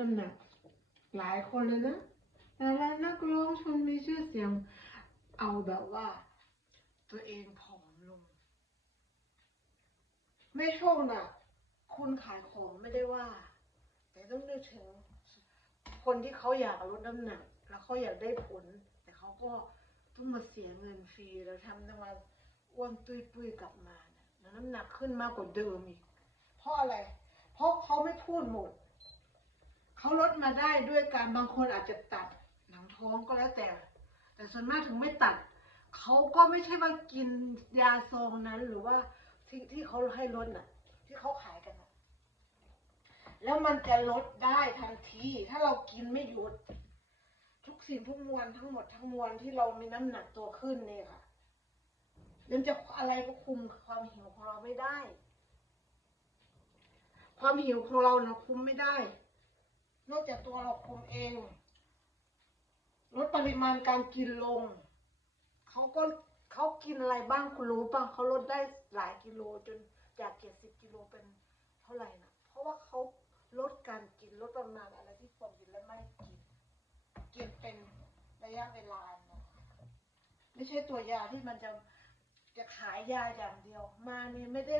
น้ำหนัก หลายคนเลยนะดารานักร้องคนมีชื่อเสียง เอาแบบว่า ตัวเองผอมลง ไม่โชคนะคุณขายของไม่ได้ว่า แต่ต้องนึกถึง คนที่เขาอยากลดน้ำหนัก แล้วเขาอยากได้ผล แต่เขาก็ต้องมาเสียเงินฟรีแล้วทำนมาอ้วนตุยปุยกลับมานี่ยแล้วน้ำหนักขึ้นมากกว่าเดิมอีก เพราะอะไร เพราะเขาไม่พูดหมด เขาลดมาได้ด้วยการบางคนอาจจะตัดหนังท้องก็แล้วแต่ แต่ส่วนมากถึงไม่ตัดเขาก็ไม่ใช่ว่ากินยาซองนั้นหรือว่าที่ที่เขาให้ลดน่ะ ที่เขาขายกันน่ะ แล้วมันจะลดได้ทันที ถ้าเรากินไม่หยุด ทุกสิ่งทุกมวลทั้งหมดทั้งมวลที่เรามีน้ำหนักตัวขึ้นเนี่ยค่ะยังจะอะไรก็คุมความหิวของเราไม่ได้ ความหิวของเราเราคุมไม่ได้ นอกจากตัวเราคุมเอง ลดปริมาณการกินลง เขาก็เขากินอะไรบ้างคุณรู้ป่ะเขาลดได้หลายกิโลจนจากเจ็ดสิบกิโลเป็นเท่าไหร่นะเพราะว่าเขาลดการกินลดปริมาณอะไรที่ควรกินและไม่กินกินเป็นระยะเวลานะไม่ใช่ตัวยาที่มันจะจะขายยาอย่างเดียว มานี่ไม่ได้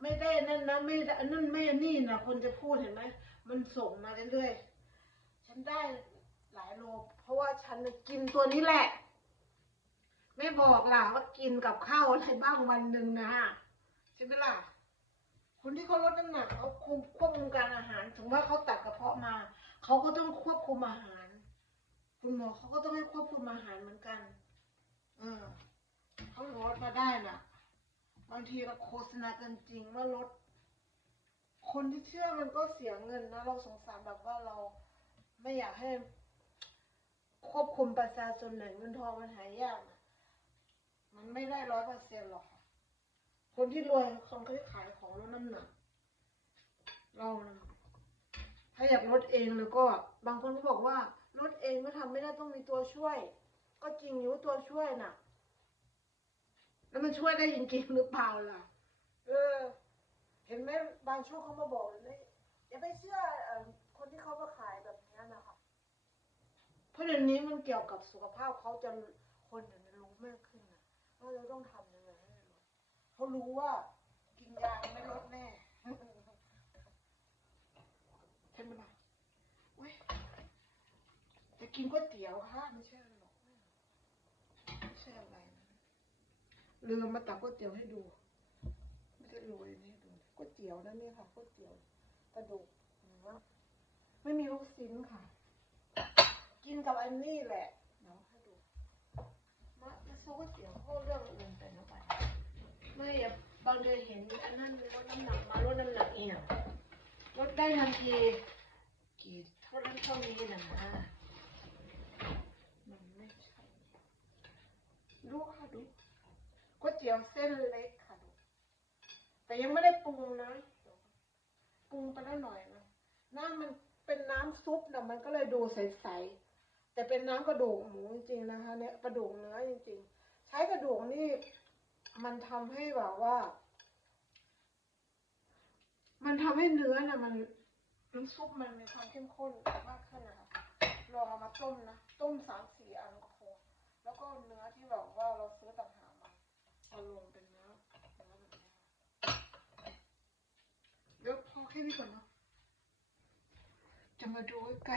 ไม่ได้นั่นนะไม่ได้นั่นไม่นี่นะคนจะพูดเห็นไหมมันส่งมาเรื่อยๆฉันได้หลายโลเพราะว่าฉันกินตัวนี้แหละ ไม่บอกล่ะว่ากินกับข้าวอะไรบ้างวันหนึ่งนะใช่ไหมล่ะคนที่เขาลดน้ำหนักเขาคุมควบคุมการอาหาร ถึงว่าเขาตัดกระเพาะมาเขาก็ต้องควบคุมอาหาร คุณหมอเขาก็ต้องให้ควบคุมอาหารเหมือนกัน เออเขาลดมาได้น่ะางทีเราโฆษณากันจริงว่าลด คนที่เชื่อมันก็เสียเงินนะ เราสงสารแบบว่าเราไม่อยากให้ควบคุมประชาชนไหนเงินทองมันหายากนะมันไม่ได้ร้อยเปอร์เซ็นต์หรอกค่ะคนที่รวยคนที่ขายของลดน้ำหนักเรานะถ้าอยากลดเองแล้วก็ บางคนก็บอกว่าลดเองก็ทำไม่ได้ต้องมีตัวช่วย ก็จริงอยู่ตัวช่วยน่ะ แล้วมันช่วยได้จริงๆหรือเปล่าล่ะ เออ เห็นไหมบางช่วงเขามาบอกเลยอย่าไปเชื่อเอ่อคนที่เขามาขายแบบนี้นะคะเพราะเดี๋ยวนี้มันเกี่ยวกับสุขภาพเขาจะคนเดี๋ยวนี้รู้มากขึ้นนะว่าเราต้องทำยังไงให้มันลดเขารู้ว่า กินยาไม่ลดแน่ใช่ไหมล่ะเว้ยจะกินก๋วยเตี๋ยวค่ะไม่ใช่อะไรหรอกไม่ใช่อะไรนะ ลืมมาตักก๋วยเตี๋ยวให้ดู ไม่ได้โรยนี่ให้ดูก๋วยเตี๋ยวนั่นนี่ค่ะก๋วยเตี๋ยวกระดูกไม่มีลูกชิ้นค่ะ กินกับอันนี้แหละเนาะให้ดูมามาโซ่ก๋วยเตี๋ยวเขาเรื่องอื่นแต่นะไปไม่อย่าบางเดือนเห็นอันนั้นลดน้ำหนักมาลดน้ำหนักเองลดได้ทันทีกี่เท่านั้นเท่านี้นะมันไม่ใช่ดูค่ะดู เตี๋ยวเส้นเล็กค่ะดูแต่ยังไม่ได้ปรุงนะปรุงไปแล้วหน่อยนะน้ำมันเป็นน้ำซุปนะมันก็เลยดูใสๆแต่เป็นน้ำกระดูกหมูจริงๆนะคะ เนี่ยกระดูกเนื้อจริง ๆ ใช้กระดูกนี่มันทำให้แบบว่า มันทำให้เนื้อน่ะมันน้ำซุปมันมีความเข้มข้นมากขึ้นนะคะลองเอามาต้มนะ ต้มสามสี่อันก็พอแล้วก็เนื้อที่แบบว่าเราซื้อตางหากมาเอลงเป็นเนื้อเนื้อแบบนี้เดี๋ยวพอแค่นี้ก่อนเนาะจะมาดูใกล้